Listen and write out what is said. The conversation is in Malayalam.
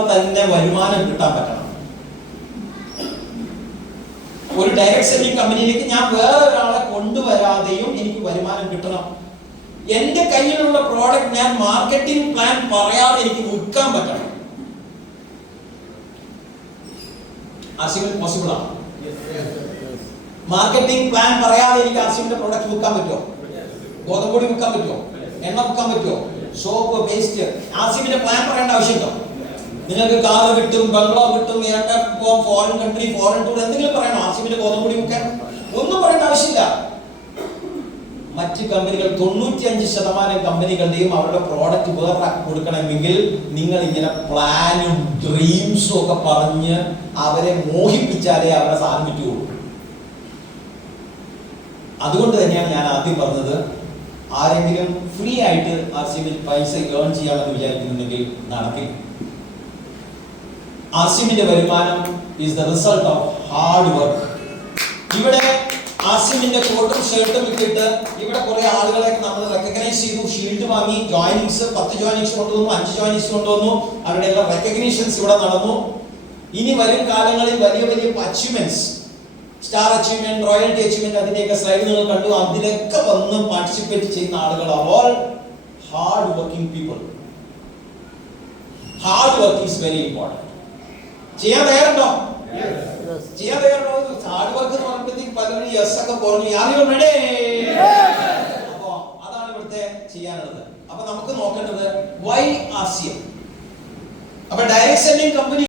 തന്നെ വരുമാനം കിട്ടാൻ പറ്റണം. ഒരു ഡയറക്ട് സെല്ലിംഗ് കമ്പനിയിലേക്ക് ഞാൻ വേറെ ഒരാളെ കൊണ്ടുവരാതെയും എനിക്ക് വരുമാനം കിട്ടണം. എന്റെ കയ്യിലുള്ള പ്രോഡക്റ്റ് ഞാൻ മാർക്കറ്റിംഗ് പ്ലാൻ പറയാതെ എനിക്ക് വിൽക്കാൻ പറ്റണം. പോസിബിൾ ആണ്. മാർക്കറ്റിംഗ് പ്ലാൻ പറയാതെ എനിക്ക് ആർസിഎമ്മിന്റെ പ്രോഡക്റ്റ് വിൽക്കാൻ പറ്റുമോ? ഗോതമ്പൊടി വിൽക്കാൻ പറ്റുമോ? എണ്ണ വിൽക്കാൻ പറ്റുമോ? Soap, paste? ആർസിഎമ്മിന്റെ പ്ലാൻ പറയേണ്ട ആവശ്യമുണ്ടോ? നിങ്ങൾക്ക് കാർ കിട്ടും, ബംഗ്ലാവ് കിട്ടും, ഫോറിൻ കൺട്രി, ഫോറിൻ ടൂർ, എന്തെങ്കിലും പറയണോ? ആർസിഎമ്മിന്റെ ഗോതമ്പൊടി വിൽക്കാൻ ഒന്നും പറയേണ്ട ആവശ്യമില്ല. മറ്റ് കമ്പനികൾ 95% കമ്പനികളുടെയും അവരുടെ പ്രോഡക്റ്റ് വേറെ കൊടുക്കണമെങ്കിൽ നിങ്ങൾ ഇങ്ങനെ പ്ലാനും ഡ്രീംസും ഒക്കെ പറഞ്ഞ് അവരെ മോഹിപ്പിച്ചാലേ അവരുടെ സാധനം വിറ്റുള്ളൂ. അതുകൊണ്ട് തന്നെയാണ് ഞാൻ ആദ്യം പറഞ്ഞത്, ആരെങ്കിലും ഫ്രീ ആയിട്ട് ആർസിഎമ്മിൽ പൈസ ഏൺ ചെയ്യാമെന്ന് വിചാരിക്കുന്നുണ്ടെങ്കിൽ നടക്കില്ല. ആർസിഎമ്മിന്റെ വരുമാനം is the result of hard work. ഇവിടെ ആർസിഎമ്മിന്റെ കോട്ടും ഷർട്ടും ഇട്ടിട്ട് ഇവിടെ കുറെ ആളുകളെ നമ്മൾ റെക്കഗ്നൈസ് ചെയ്തു, ഷീൽഡ് വാങ്ങി, ജോയിനിങ്സ് 10 ജോയിനിങ്സ് കൊണ്ടുവന്നു, 5 ജോയിനിങ്സ് കൊണ്ടുവന്നു, അവരുടെ എല്ലാ റെക്കഗ്നീഷൻസ് ഇവിടെ നടന്നു. ഇനി വരും കാലങ്ങളിൽ വലിയ വലിയ achievements, star achievement, royalty achievement, അതിന്റെയൊക്കെ സ്ലൈഡ് നിങ്ങൾ കണ്ടു. അതിലൊക്കെ വന്ന് പാർട്ടിസിപ്പേറ്റ് ചെയ്യുന്ന ആളുകൾ all hard working people. Hard work is very important. ചെയ്യാൻ തയ്യാറുണ്ടോ? ചെയ്യാൻ തയ്യാറുണ്ടോ? ഹാർഡ് വർക്ക് എന്ന് പറയുമ്പോഴത്തേക്ക് പലരും യെസ് ഒക്കെ പറഞ്ഞു. അപ്പോ അതാണ് ഇവിടുത്തെ ചെയ്യാനുള്ളത്. അപ്പൊ നമുക്ക് നോക്കേണ്ടത് വൈ ആർസിഎം. അപ്പൊ ഡയറക്ട് സെല്ലിംഗ് കമ്പനി